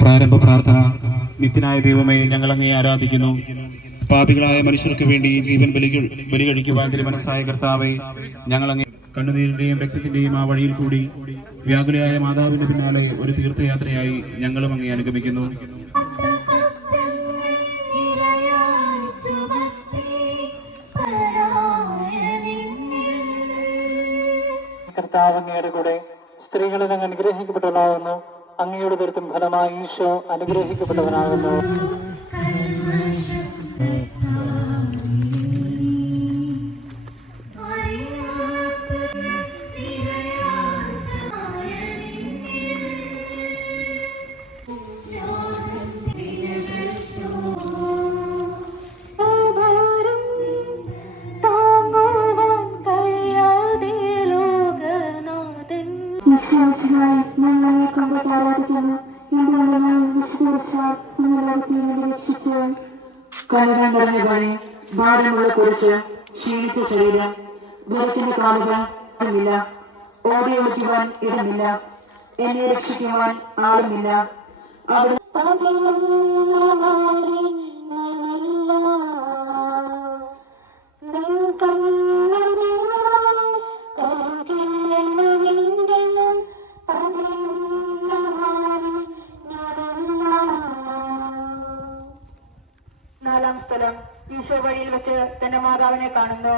പ്രാരംഭ പ്രാർത്ഥന. നിത്യനായ ദൈവമേ ഞങ്ങൾ അങ്ങേ ആരാധിക്കുന്നു. പാപികളായ മനുഷ്യർക്ക് വേണ്ടി ജീവൻ ബലികൾ ബലി കഴിക്കുവാൻ തിരുമനസ്സായ കർത്താവെ ഞങ്ങൾ കണ്ണുനീരിന്റെയും രക്തത്തിന്റെയും ആ വഴിയിൽ കൂടി വ്യാകുലയായ മാതാവിന്റെ പിന്നാലെ ഒരു തീർത്ഥയാത്രയായി ഞങ്ങളും അങ്ങേ അനുഗമിക്കുന്നു. കർത്താവ് അങ്ങയുടെ കൂടെ സ്ത്രീകളിൽ അങ്ങ് അനുഗ്രഹിക്കപ്പെട്ടവനാകുന്നു. അങ്ങയുടെ ദുരിതം ഫലമായി ഈശോ അനുഗ്രഹിക്കപ്പെട്ടവനാകുന്നു. വിശ്വാസികളെ ഞങ്ങളെ കണ്ടിട്ട് ആരാധിക്കുന്നു എന്തുകൊണ്ടെന്നാൽ വിശുദ്ധ നിങ്ങളെ രക്ഷിച്ചു കനകം നിറഞ്ഞ പണി ഭാരമുള്ള കുരിശ് ക്ഷീണിച്ച ശരീരം ദുരത്തിന്റെ കാലുകൾ ഇല്ല ഓടി ഒളിക്കുവാൻ ഇടമില്ല എന്നെ രക്ഷിക്കുവാൻ ആരുമില്ല അവിടെ ഈശോ വഴിയിൽ വെച്ച് തന്റെ മാതാവിനെ കാണുന്നു.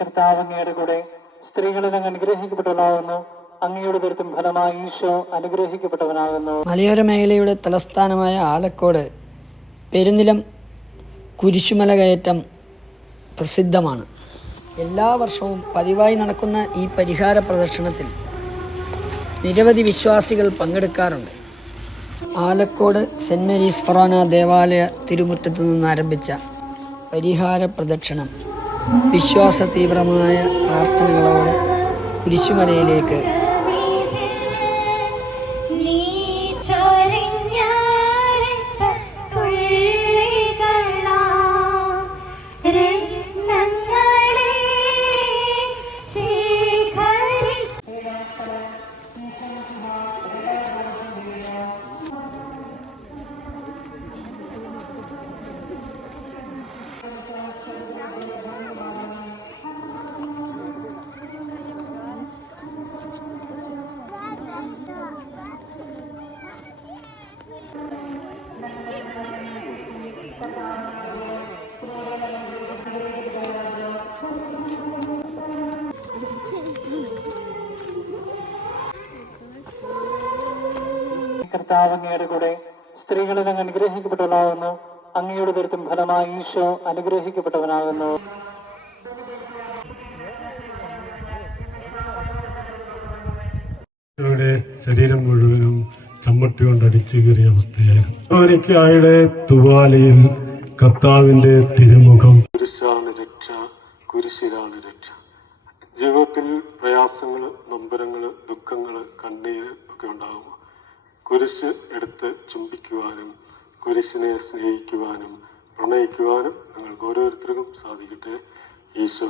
കർത്താവ് അങ്ങയുടെ കൂടെ സ്ത്രീകളിൽ അങ്ങ് അനുഗ്രഹിക്കപ്പെട്ടവനാകുന്നു. അങ്ങയുടെ തരത്തും ഫലമായി ഈശോ അനുഗ്രഹിക്കപ്പെട്ടവനാകുന്നു. മലയോര മേഖലയുടെ തലസ്ഥാനമായ ആലക്കോട് പെരുന്നിലം കുരിശുമല കയറ്റം പ്രസിദ്ധമാണ്. എല്ലാ വർഷവും പതിവായി നടക്കുന്ന ഈ പരിഹാര പ്രദർശനത്തിൽ നിരവധി വിശ്വാസികൾ പങ്കെടുക്കാറുണ്ട്. ആലക്കോട് സെന്റ് മേരീസ് ഫൊറാന ദേവാലയ തിരുമുറ്റത്തു നിന്ന് ആരംഭിച്ച പരിഹാര പ്രദക്ഷിണം. വിശ്വാസ തീവ്രമായ പ്രാർത്ഥനകളോടെ കുരിശുമലയിലേക്ക് കർത്താവ് അങ്ങയുടെ കൂടെ സ്ത്രീകളിൽ അങ്ങ് അനുഗ്രഹിക്കപ്പെട്ടവനാകുന്നു. അങ്ങയുടെ തരത്തും ഫലമായി ഈശോ അനുഗ്രഹിക്കപ്പെട്ടവനാകുന്നു. ശരീരം മുഴുവനും ചമ്മട്ടി കൊണ്ട് അടിച്ചു കയറിയ അവസ്ഥയായിരുന്നു അവനിക്കായുടെ തുവാലയിൽ കർത്താവിന്റെ തിരുമുഖം. കുരിശാണ് രക്ഷ കുരിശിലാണ് രക്ഷ. ജീവിതത്തിൽ പ്രയാസങ്ങൾ നൊമ്പരങ്ങൾ ദുഃഖങ്ങൾ കണ്ണീര് ഒക്കെ ഉണ്ടാകും കുരിശ് എടുത്ത് ചുംബിക്കുവാനും കുരിശിനെ സ്നേഹിക്കുവാനും പ്രണയിക്കുവാനും നിങ്ങൾക്ക് ഓരോരുത്തർക്കും സാധിക്കട്ടെ. ഈശോ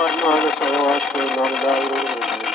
الرحمن صلوات الله عليه وسلم